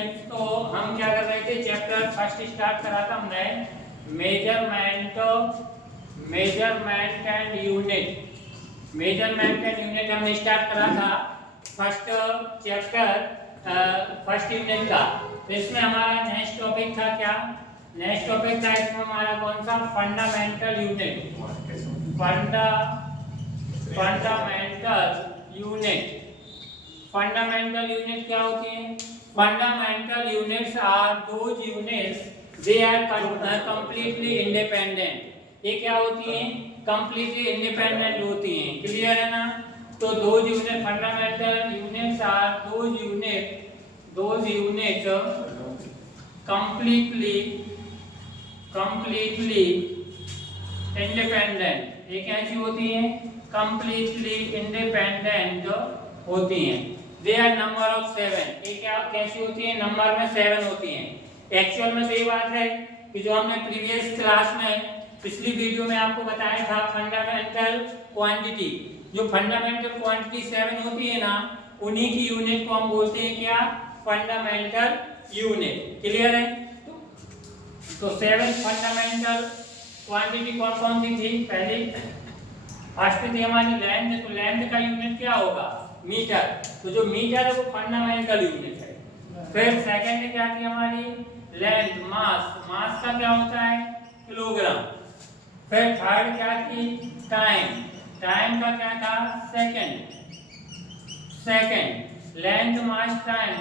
Students, तो हम क्या कर रहे थे, चैप्टर फर्स्ट स्टार्ट करा था हमने मेजरमेंट एंड यूनिट हमने स्टार्ट करा था फर्स्ट चैप्टर फर्स्ट यूनिट का। तो इसमें हमारा नेक्स्ट टॉपिक था क्या, नेक्स्ट टॉपिक था इसमें हमारा कौन सा, फंडामेंटल यूनिट क्या होती है? Fundamental units are those units they are completely independent. ये क्या होती हैं? कंप्लीटली इंडिपेंडेंट होती हैं। क्लियर है ना? तो those unit, fundamental units are those unit completely independent। ये कैसी होती हैं? completely independent होती हैं। They are number of 7। ये क्या कैसी होती हैं? नंबर में 7 होती हैं। एक्चुअल में तो ये बात है कि जो हमने प्रीवियस क्लास में पिछली वीडियो में आपको बताया था फंडामेंटल क्वांटिटी, जो फंडामेंटल क्वांटिटी 7 होती है ना, उन्हीं की यूनिट को हम बोलते हैं क्या, फंडामेंटल यूनिट। क्लियर है? तो 7 फंडामेंटल क्वांटिटी कौन कौन सी थी? पहली फर्स्ट थी हमारी लेंथ। तो लेंथ का यूनिट क्या होगा? मीटर। तो जो मीटर है वो फंडामेंटल यूनिट है। फिर सेकंड क्या थी हमारी? लेंथ। मास का क्या होता है? किलोग्राम। फिर थर्ड क्या थी? टाइम का क्या था? Second. Length, mass, time.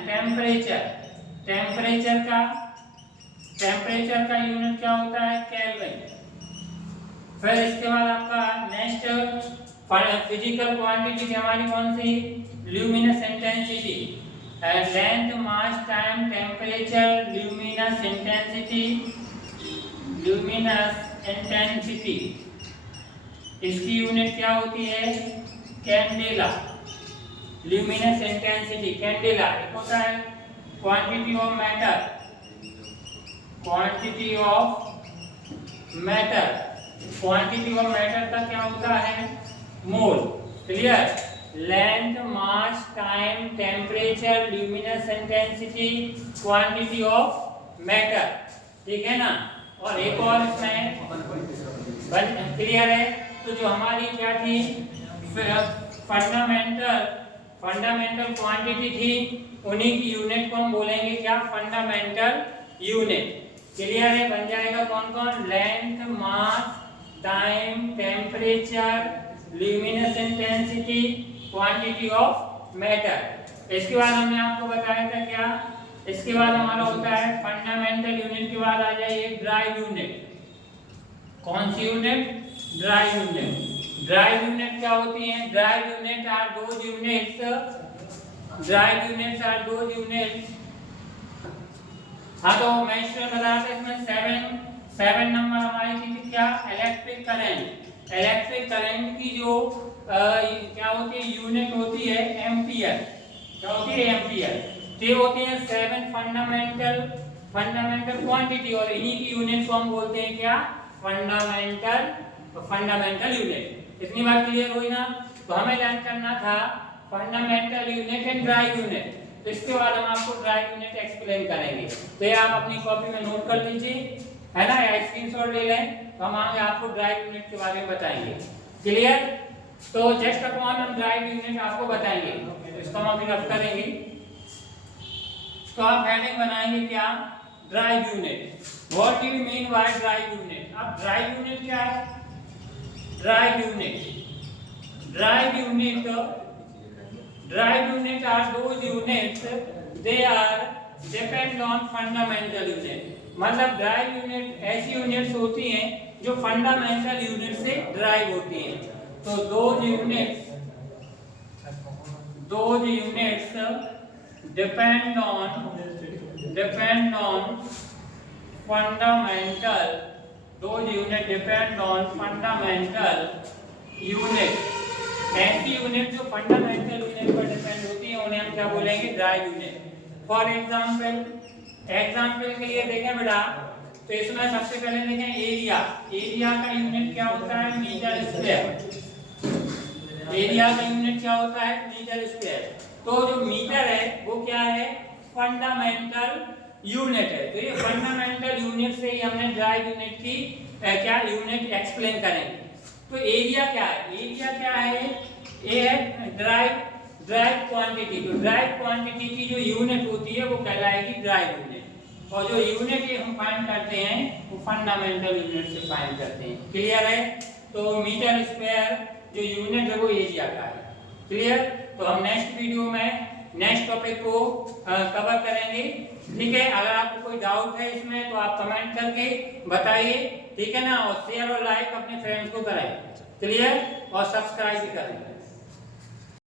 Temperature का यूनिट क्या होता है? केल्विन। फिर इसके बाद आपका नेक्स्ट फिजिकल क्वांटिटी थी हमारी कौन सी? Luminous intensity. Length, mass, time, temperature, luminous intensity. इसकी यूनिट क्या होती है? कैंडेला। Luminous intensity candela. एक होता है quantity of matter. Quantity of matter का क्या होता है? Mole. Clear? Length, mass, time, temperature, luminous intensity, quantity of matter. ठीक है ना? और एक और इसमें क्लियर है? तो जो हमारी क्या थी, फंडामेंटल क्वांटिटी थी, उन्हीं की यूनिट को हम बोलेंगे क्या, फंडामेंटल यूनिट। क्लियर है? बन जाएगा कौन कौन? Length, mass, time, temperature, luminous intensity, quantity of matter. इसके बाद हमने आपको बताया था क्या, इसके बाद हमारा होता है फंडामेंटल यूनिट के बाद आ जाइए ड्राई यूनिट। कौन सी यूनिट? ड्राई यूनिट क्या होती है? Derived unit are those units. हाँ, तो मैं इसमें बता रहा था, इसमें 7 नंबर हमारी थी क्या, इलेक्ट्रिक करंट की जो क्या होती है, यूनिट होती है एम्पियर। क्या होती है? एम्पियर। ये होती है 7 फंडामेंटल क्वांटिटी, और इन्हीं की यूनिट को हम बोलते हैं क्या, फंडामेंटल यूनिट। इतनी बात क्लियर हुई ना? तो हमें लर्न करना था fundamental unit and dry unit. तो इसके बाद हम आपको ड्राई यूनिट एक्सप्लेन करेंगे। तो ये आप अपनी कॉपी में नोट कर लीजिए, है ना, या स्क्रीनशॉट ले लें। तो हम आगे आपको ड्राई यूनिट के बारे में बताएंगे। क्लियर? तो जस्ट अपॉन हम ड्राई यूनिट आपको बताएंगे। तो इसको हम अभी रफ करेंगे। तो आप हेडिंग बनाएंगे क्या, derived unit. What do you mean by derived unit? अब ड्राई यूनिट क्या है? Derived unit are those units they are depend on fundamental unit. मतलब ड्राई यूनिट ऐसी यूनिट्स होती हैं जो फंडामेंटल यूनिट से ड्राइव होती हैं। तो those units depend on fundamental unit. ऐसी यूनिट जो फंडामेंटल यूनिट पर डिपेंड होती है उन्हें हम क्या बोलेंगे, ड्राई यूनिट। फॉर एग्जाम्पल के लिए देखें बेटा, तो इसमें सबसे पहले देखें एरिया का यूनिट क्या होता है, मीटर स्क्वायर। एरिया का यूनिट क्या होता है, मीटर स्क्वायर। तो जो मीटर है वो क्या है, फंडामेंटल यूनिट है। तो ये फंडामेंटल यूनिट से ही हमने ड्राइव यूनिट की क्या यूनिट एक्सप्लेन करेंगे। तो एरिया क्या है, एरिया क्या है, ये है ड्राइव क्वांटिटी। तो ड्राइव क्वांटिटी की जो यूनिट होती है वो कहलाएगी ड्राइव यूनिट, और जो यूनिट ये हम फाइंड करते हैं वो फंडामेंटल यूनिट से फाइंड करते हैं। क्लियर है? तो मीटर स्क्वायर जो यूनिट है वो एरिया का है। क्लियर? तो हम नेक्स्ट वीडियो में नेक्स्ट टॉपिक को कवर करेंगे। ठीक है, अगर आपको कोई डाउट है इसमें तो आप कमेंट करके बताइए। ठीक है ना, और शेयर और लाइक अपने फ्रेंड्स को कराएं। क्लियर? और सब्सक्राइब भी करें।